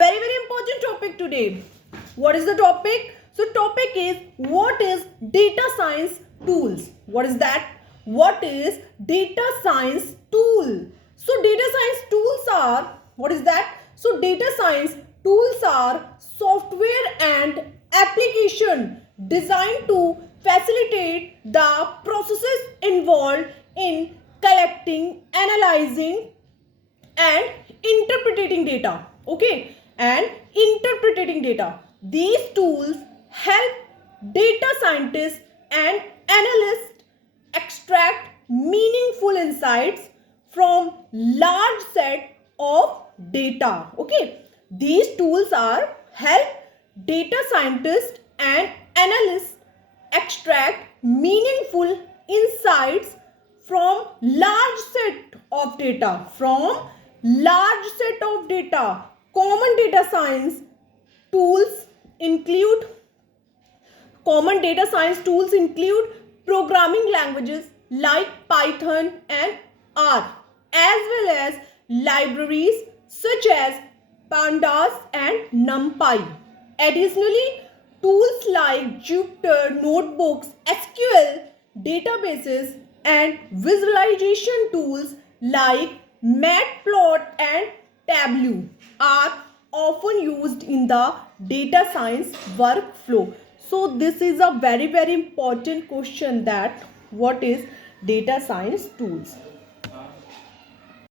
Very important topic today. What is the topic? So topic is, what is data science tools? What is that? What is data science tool? So data science tools are, what is that? So data science tools are software and application designed to facilitate the processes involved in collecting, analyzing and interpreting data. Okay, and interpreting data. These tools help data scientists and analysts extract meaningful insights from large set of data. Okay, these tools are help data scientists and analysts extract meaningful insights from large set of data. Common data science tools include programming languages like Python and R, as well as libraries such as pandas and numpy. Additionally, tools like Jupyter notebooks, SQL databases and visualization tools like Matplot and Tableau are often used in the data science workflow. So this is a very important question, that what is data science tools.